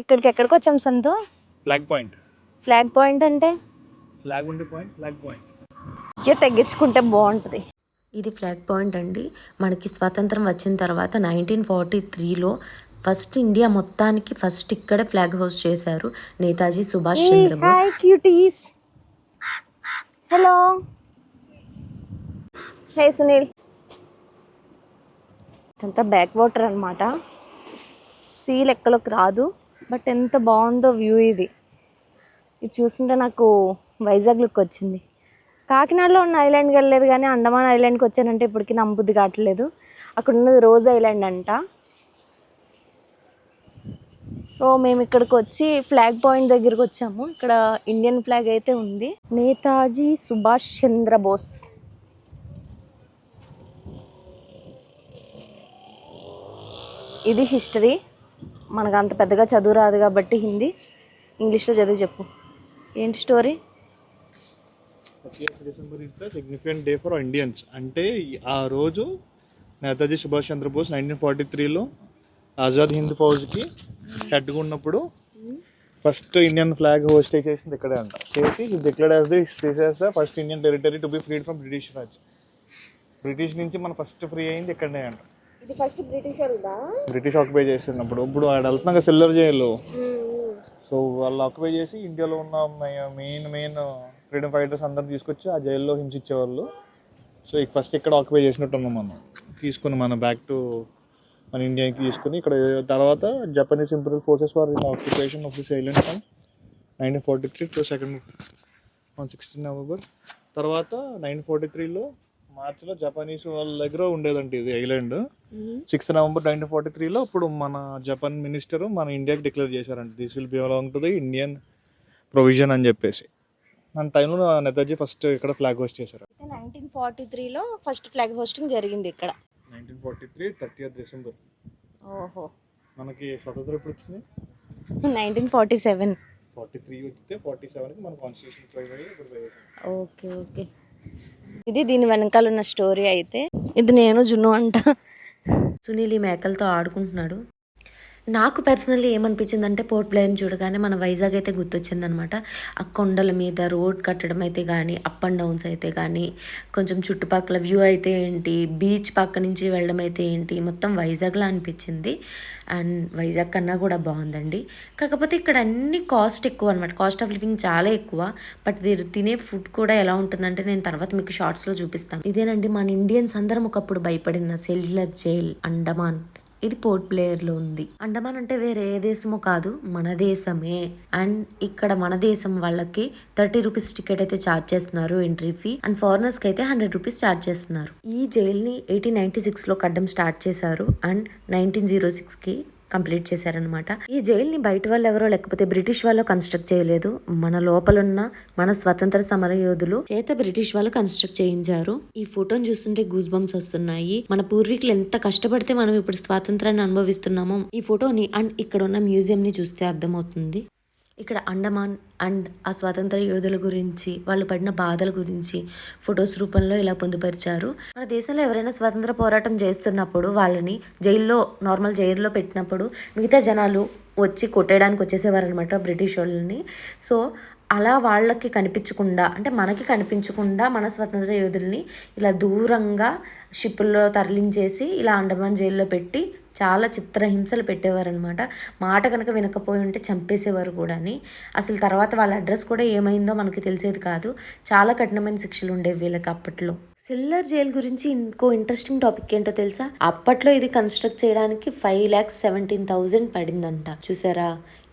ఇక్కడికి ఎక్కడికి వచ్చాం సంతు? Flag point. ఫ్లాగ్ పాయింట్ అంటే ఫ్లాగ్ ఉండే పాయింట్, ఫ్లాగ్ పాయింట్ తగ్గించుకుంటే బాగుంటుంది. ఇది ఫ్లాగ్ పాయింట్ అండి. మనకి స్వాతంత్రం వచ్చిన తర్వాత 1943లో ఫస్ట్ ఇండియా మొత్తానికి ఫస్ట్ ఇక్కడే ఫ్లాగ్ హోస్ట్ చేశారు Netaji Subhash Chandrabose. Hi cuties. Hello. Hey Sunil. ఇదంతా బ్యాక్ వాటర్ అనమాట. సీ లెక్కలోకి రాదు, బట్ ఎంత బాగుందో వ్యూ ఇది. ఇది చూస్తుంటే నాకు వైజాగ్ లుక్ వచ్చింది. కాకినాడలో ఉన్న ఐలాండ్కి వెళ్ళలేదు, కానీ అండమాన్ ఐలాండ్కి వచ్చానంటే ఇప్పటికీ నమ్మబుద్ధి కావట్లేదు. అక్కడ ఉన్నది రోజ్ ఐలాండ్ అంట. సో మేము ఇక్కడికి వచ్చి ఫ్లాగ్ పాయింట్ దగ్గరికి వచ్చాము. ఇక్కడ ఇండియన్ ఫ్లాగ్ అయితే ఉంది, నేతాజీ సుభాష్ చంద్రబోస్. ఇది హిస్టరీ. మనకు అంత పెద్దగా చదువు రాదు కాబట్టి హిందీ, ఇంగ్లీష్లో చదివి చెప్పు. ఏంటి story? December is the significant day for Indians. అంటే ఆ రోజు నేతాజీ సుభాష్ చంద్రబోస్ 1943లో ఆజాద్ హింద్ ఫౌజ్కి హెడ్గా ఉన్నప్పుడు ఫస్ట్ ఇండియన్ ఫ్లాగ్ హోస్ట్ చేసింది ఇక్కడే అంట. చేసి declared as the first Indian territory to be ఫ్రీడ్ from British Raj. British నుంచి మనం ఫస్ట్ ఫ్రీ అయింది ఇక్కడనే అంట. బ్రిటిష్ ఆక్యుపై చేస్తున్నప్పుడు ఇప్పుడు ఆడ వెళ్తున్నాం సిల్లర్ జైలు. సో వాళ్ళు ఆక్యుపై చేసి ఇండియాలో ఉన్న మెయిన్ ఫ్రీడమ్ ఫైటర్స్ అందరు తీసుకొచ్చి ఆ జైల్లో హింసించేవాళ్ళు. సో ఫస్ట్ ఇక్కడ ఆక్యుపై చేసినట్టు ఉన్నాం మనం, తీసుకుని మన బ్యాక్ టు మన ఇండియాకి తీసుకుని. ఇక్కడ తర్వాత Japanese imperial forces war in occupation of this island from 1943 to 16 November. తర్వాత 1943లో మార్చిలో జపనీస్ వాళ్ళ దగ్గర ఉండేదంటే ఇది ఐలాండ్. 6 నవంబర్ 1943లో అప్పుడు మన జపాన్ మినిస్టర్ మన ఇండియాకి డిక్లేర్ చేశారంట, this will belong to the Indian provision అని చెప్పేసి. మన టైంలో నేతాజీ ఫస్ట్ ఇక్కడ ఫ్లాగ్ హోస్ట్ చేశారు. 1943లో ఫస్ట్ ఫ్లాగ్ హోస్టింగ్ జరిగింది ఇక్కడ. 1943 30th డిసెంబర్. ఓహో. మనకి స్వతంత్రం ఎప్పుడు వచ్చింది? 1947. 43 వచ్చితే 47కి మన కాన్స్టిట్యూషన్ ప్రైవ్ అయ్యి ఇప్పుడు. Okay okay. ఇది దీని వెనకాల ఉన్న స్టోరీ. అయితే ఇది నేను జున్ను అంట. సునీల్ ఈ మేకలతో ఆడుకుంటున్నాడు. నాకు పర్సనల్లీ ఏమనిపించిందంటే పోర్ట్ బ్లెయిర్ని చూడగానే మన వైజాగ్ అయితే గుర్తొచ్చిందనమాట. ఆ కొండల మీద రోడ్ కట్టడం అయితే కానీ, అప్ అండ్ డౌన్స్ అయితే కానీ, కొంచెం చుట్టుపక్కల వ్యూ అయితే ఏంటి, బీచ్ పక్క నుంచి వెళ్ళడం అయితే ఏంటి, మొత్తం వైజాగ్లా అనిపించింది. అండ్ వైజాగ్ కన్నా కూడా బాగుందండి. కాకపోతే ఇక్కడ అన్ని కాస్ట్ ఎక్కువ అనమాట, కాస్ట్ ఆఫ్ లివింగ్ చాలా ఎక్కువ. బట్ వీరు తినే ఫుడ్ కూడా ఎలా ఉంటుందంటే నేను తర్వాత మీకు షార్ట్స్లో చూపిస్తాను. ఇదేనండి మన ఇండియన్స్ అందరం ఒకప్పుడు భయపడిన సెల్యులర్ జైల్ అండమాన్. ఇది పోర్ట్ బ్లెయిర్లో ఉంది. అండమాన్ అంటే వేరే ఏ దేశమో కాదు, మన దేశమే. అండ్ ఇక్కడ మన దేశం వాళ్ళకి 30 రూపీస్ టికెట్ అయితే ఛార్జ్ చేస్తున్నారు ఎంట్రీ ఫీ. అండ్ ఫారినర్స్ కి అయితే 100 రూపీస్ ఛార్జ్ చేస్తున్నారు. ఈ జైల్ని 1896లో కట్టడం స్టార్ట్ చేశారు అండ్ 1906కి కంప్లీట్ చేశారనమాట. ఈ జైల్ని బయట వాళ్ళు ఎవరో లేకపోతే బ్రిటిష్ వాళ్ళు కన్స్ట్రక్ట్ చేయలేదు, మన లోపలున్న మన స్వతంత్ర సమర యోధులు చేత బ్రిటిష్ వాళ్ళు కన్స్ట్రక్ట్ చేయించారు. ఈ ఫోటోని చూస్తుంటే గూస్ బంప్స్ వస్తున్నాయి. మన పూర్వీకులు ఎంత కష్టపడితే మనం ఇప్పుడు స్వాతంత్రాన్ని అనుభవిస్తున్నామో ఈ ఫోటోని అండ్ ఇక్కడ ఉన్న మ్యూజియం ని చూస్తే అర్థమవుతుంది. ఇక్కడ అండమాన్ అండ్ ఆ స్వాతంత్ర యోధుల గురించి, వాళ్ళు పడిన బాధల గురించి ఫొటోస్ రూపంలో ఇలా పొందుపరిచారు. మన దేశంలో ఎవరైనా స్వాతంత్ర పోరాటం చేస్తున్నప్పుడు వాళ్ళని నార్మల్ జైల్లో పెట్టినప్పుడు మిగతా జనాలు వచ్చి కొట్టేయడానికి వచ్చేసేవారు అనమాట బ్రిటిష్ వాళ్ళని. సో అలా వాళ్ళకి కనిపించకుండా, అంటే మనకి కనిపించకుండా మన స్వతంత్ర యోధుల్ని ఇలా దూరంగా షిప్పుల్లో తరలించేసి ఇలా అండమాన్ జైల్లో పెట్టి చాలా చిత్రహింసలు పెట్టేవారనమాట. మాట కనుక వినకపోయి ఉంటే చంపేసేవారు కూడాని. అసలు తర్వాత వాళ్ళ అడ్రస్ కూడా ఏమైందో మనకి తెలిసేది కాదు. చాలా కఠినమైన శిక్షలు ఉండేవి వీళ్ళకి అప్పట్లో. సెల్యులర్ జైల్ గురించి ఇంకో ఇంట్రెస్టింగ్ టాపిక్ ఏంటో తెలుసా? అప్పట్లో ఇది కన్స్ట్రక్ట్ చేయడానికి 5,17,000 పడిందంట. చూసారా,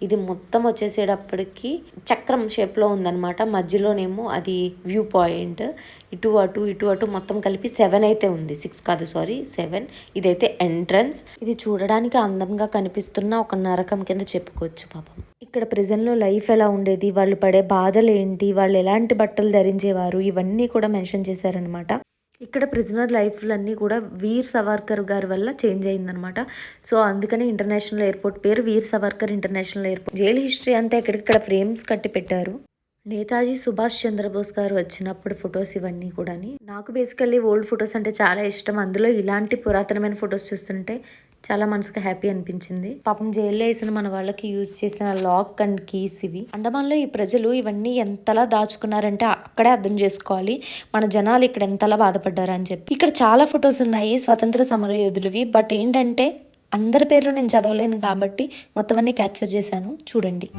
ఇది మొత్తం వచ్చేసేటప్పటికి చక్రం షేప్లో ఉందన్నమాట. మధ్యలోనేమో అది వ్యూ పాయింట్, ఇటు అటు మొత్తం కలిపి 7 అయితే ఉంది. 6 కాదు, సారీ 7. ఇదైతే ఎంట్రన్స్. ఇది చూడడానికి అందంగా కనిపిస్తున్న ఒక నరకం కింద చెప్పుకోవచ్చు పాపం. ఇక్కడ ప్రిజన్లో లైఫ్ ఎలా ఉండేది, వాళ్ళు పడే బాధలు ఏంటి, వాళ్ళు ఎలాంటి బట్టలు ధరించేవారు, ఇవన్నీ కూడా మెన్షన్ చేశారనమాట. ఇక్కడ ప్రిజనర్ లైఫ్లన్నీ కూడా వీర్ సవర్కర్ గారి వల్ల చేంజ్ అయిందనమాట. సో అందుకని ఇంటర్నేషనల్ ఎయిర్పోర్ట్ పేరు Veer Savarkar international airport. Jail history అంతా ఇక్కడ ఫ్రేమ్స్ కట్టి పెట్టారు. నేతాజీ సుభాష్ చంద్రబోస్ గారు వచ్చినప్పుడు ఫొటోస్ ఇవన్నీ కూడా. నాకు బేసికల్లీ ఓల్డ్ ఫొటోస్ అంటే చాలా ఇష్టం. అందులో ఇలాంటి పురాతనమైన ఫొటోస్ చూస్తుంటే చాలా మనసుకు హ్యాపీ అనిపించింది. పాపం జైల్లో వేసిన మన వాళ్ళకి యూజ్ చేసిన లాక్ అండ్ కీస్ ఇవి. అండమాన్లో ఈ ప్రజలు ఇవన్నీ ఎంతలా దాచుకున్నారంటే అక్కడే అర్థం చేసుకోవాలి మన జనాలు ఇక్కడ ఎంతలా బాధపడ్డారు అని చెప్పి. ఇక్కడ చాలా ఫొటోస్ ఉన్నాయి స్వతంత్ర సమర యోధులవి. బట్ ఏంటంటే అందరి పేర్లు నేను చదవలేను కాబట్టి మొత్తం అన్ని క్యాప్చర్ చేశాను, చూడండి.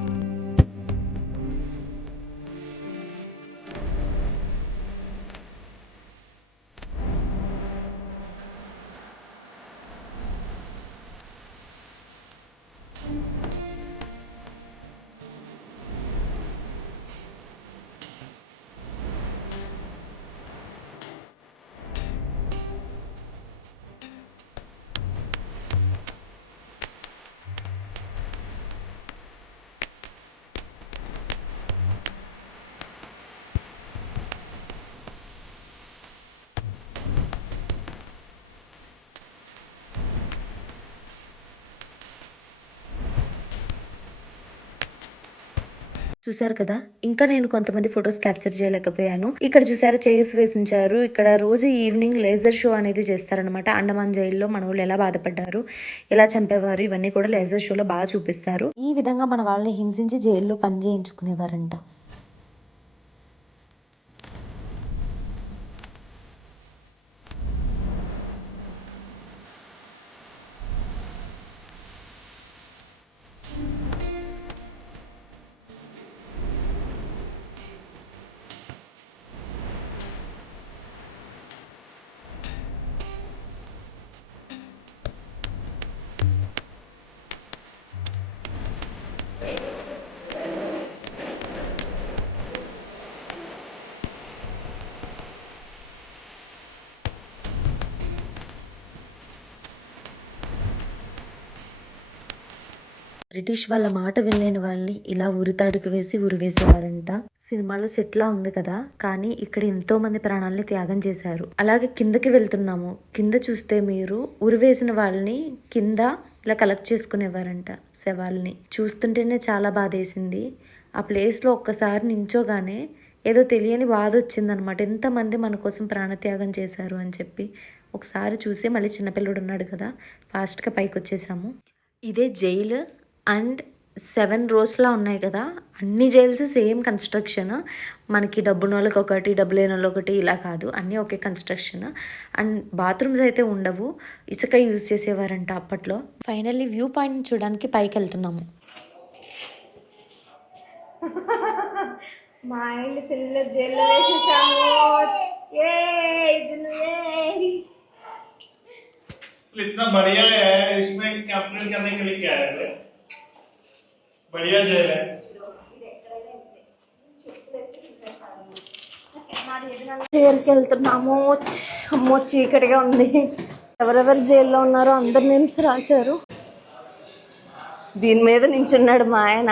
చూసారు కదా, ఇంకా నేను కొంతమంది ఫొటోస్ క్యాప్చర్ చేయలేకపోయాను. ఇక్కడ చూసారు చైర్స్ వేసి ఉంచారు. ఇక్కడ రోజు ఈవినింగ్ లేజర్ షో అనేది చేస్తారనమాట. అండమాన్ జైల్లో మన వాళ్ళు ఎలా బాధపడ్డారు, ఎలా చంపేవారు, ఇవన్నీ కూడా లేజర్ షోలో బాగా చూపిస్తారు. ఈ విధంగా మన వాళ్ళని హింసించి జైల్లో పని చేయించుకునేవారంట. బ్రిటిష్ వాళ్ళ మాట వినలేని వాళ్ళని ఇలా ఉరితాడుకు వేసి ఉరివేసేవారంట. సినిమాలో సెట్లా ఉంది కదా, కానీ ఇక్కడ ఎంతో మంది ప్రాణాలని త్యాగం చేశారు. అలాగే కిందకి వెళ్తున్నాము. కింద చూస్తే మీరు ఉరివేసిన వాళ్ళని కింద ఇలా కలెక్ట్ చేసుకునేవారంట శవాల్ని. చూస్తుంటేనే చాలా బాధేసింది. ఆ ప్లేస్లో ఒక్కసారి నించోగానే ఏదో తెలియని బాధ వచ్చిందనమాట. ఎంతమంది మన కోసం ప్రాణత్యాగం చేశారు అని చెప్పి ఒకసారి చూసి మళ్ళీ చిన్నపిల్లడు ఉన్నాడు కదా, ఫాస్ట్గా పైకి వచ్చేసాము. ఇదే జైలు అండ్ 7 రోస్లా ఉన్నాయి కదా, అన్ని జైల్స్ సేమ్ కన్స్ట్రక్షన్. మనకి డబ్బున్న వాళ్ళకి ఒకటి, డబ్బు లేని వాళ్ళకి ఒకటి ఇలా కాదు, అన్నీ ఒకే కన్స్ట్రక్షన్. అండ్ బాత్రూమ్స్ అయితే ఉండవు, ఇసుక యూజ్ చేసేవారంట అప్పట్లో. ఫైనల్లీ వ్యూ పాయింట్ చూడడానికి పైకి వెళ్తున్నాము. మా ఇంటి సిలిండర్ జైల్లో వేసేసాము. इतना बढ़िया है, इसमें कैप्चर करने के लिए क्या है, बढ़िया जेल है. జైలుకి వెళ్తున్నాము. అమ్మో చీకటిగా ఉంది. ఎవరెవరు జైల్లో ఉన్నారో అందరి నేమ్స్ రాశారు. దీని మీద నించున్నాడు మా ఆయన.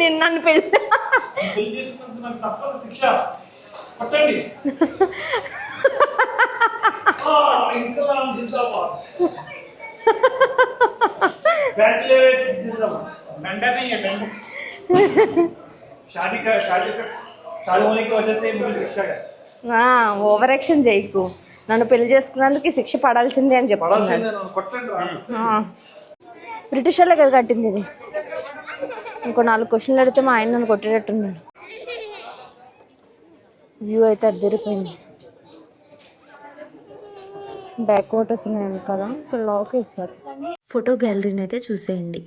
నిన్ను పెళ్ళి ఓవర్ యాక్షన్ చేయకు. నన్ను పెళ్లి చేసుకున్నందుకు శిక్ష పడాల్సిందే అని చెప్తున్నాను. బ్రిటిష్ వాళ్ళే కదా కట్టింది ఇది. ఇంకో 4 క్వశ్చన్లు అడిగితే మా ఆయన నన్ను కొట్టేటట్టున్నాడు. వ్యూ అయితే అద్దరిపోయింది. బ్యాక్ వాటర్స్ ఉన్నాయి కదా, ఇక్కడ లాక్ వేస్తారు. ఫోటో గ్యాలరీని అయితే చూసేయండి.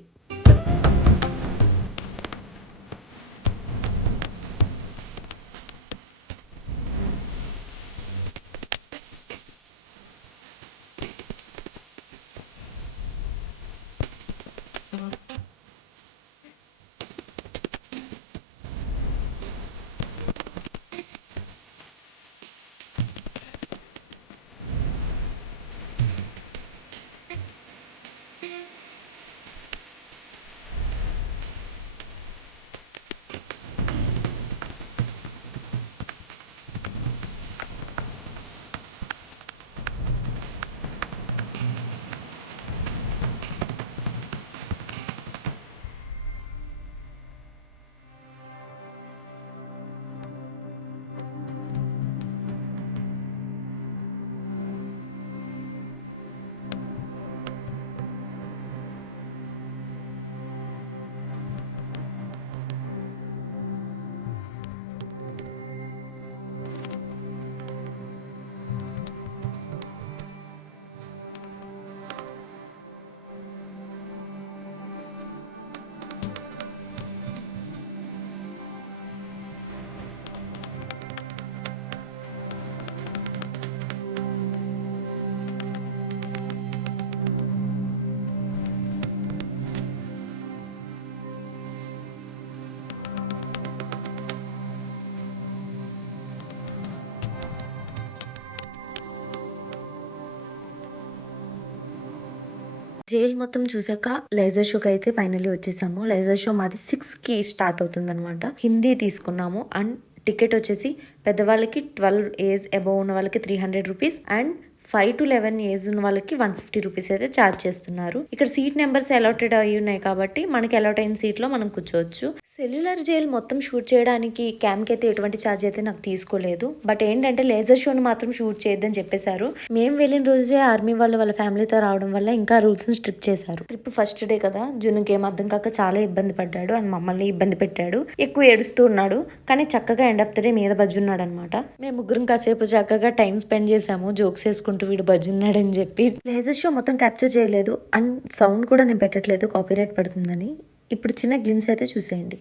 జైలు మొత్తం చూసాక లేజర్ షోకి అయితే ఫైనల్లీ వచ్చేసాము. లేజర్ షో మాది 6కి స్టార్ట్ అవుతుంది అనమాట. హిందీ తీసుకున్నాము అండ్ టికెట్ వచ్చేసి పెద్దవాళ్ళకి 12 ఏజ్ అబౌవ్ ఉన్న వాళ్ళకి 300 రూపీస్ అండ్ 5 to 11 ఏజ్ ఉన్న వాళ్ళకి 150 రూపీస్ అయితే ఛార్జ్ చేస్తున్నారు. ఇక్కడ సీట్ నెంబర్స్ అలాటెడ్ అయి ఉన్నాయి కాబట్టి మనకి అలాట్ అయిన సీట్ లో మనం కూర్చోవచ్చు. సెల్యులర్ జైల్ మొత్తం షూట్ చేయడానికి క్యామ్కి అయితే ఎటువంటి ఛార్జ్ అయితే నాకు తీసుకోలేదు. బట్ ఏంటంటే లేజర్ షోని మాత్రం షూట్ చేయొద్దని చెప్పేశారు. మేము వెళ్ళిన రోజే ఆర్మీ వాళ్ళు వాళ్ళ ఫ్యామిలీతో రావడం వల్ల ఇంకా రూల్స్ ని స్ట్రిక్ట్ చేశారు. ట్రిప్ ఫస్ట్ డే కదా, జున్నుకి ఏం అర్థం కాక చాలా ఇబ్బంది పడ్డాడు అండ్ మమ్మల్ని ఇబ్బంది పెట్టాడు. ఎక్కువ ఏడుస్తూ ఉన్నాడు కానీ చక్కగా ఎండ్ ఆఫ్ ద డే మీద బజ్జున్నాడు అనమాట. మేము ముగ్గురం కాసేపు చక్కగా టైం స్పెండ్ చేసాము జోక్స్ వేసుకుంటూ వీడు బజ్జున్నాడని చెప్పి. లేజర్ షో మొత్తం క్యాప్చర్ చేయలేదు అండ్ సౌండ్ కూడా నేను పెట్టట్లేదు కాపీరైట్ పడుతుందని. ఇప్పుడు చిన్న గ్లిమ్స్ అయితే చూసేయండి.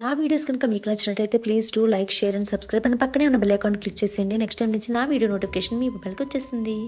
నా వీడియోస్ కనుక మీకు నచ్చినట్టయితే please do like, share and subscribe and పక్కనే ఉన్న బెల్ ఐకాన్ క్లిక్ చేసేయండి. నెక్స్ట్ టైం నుంచి నా వీడియో నోటిఫికేషన్ మీ మొబైల్కి వచ్చేస్తుంది.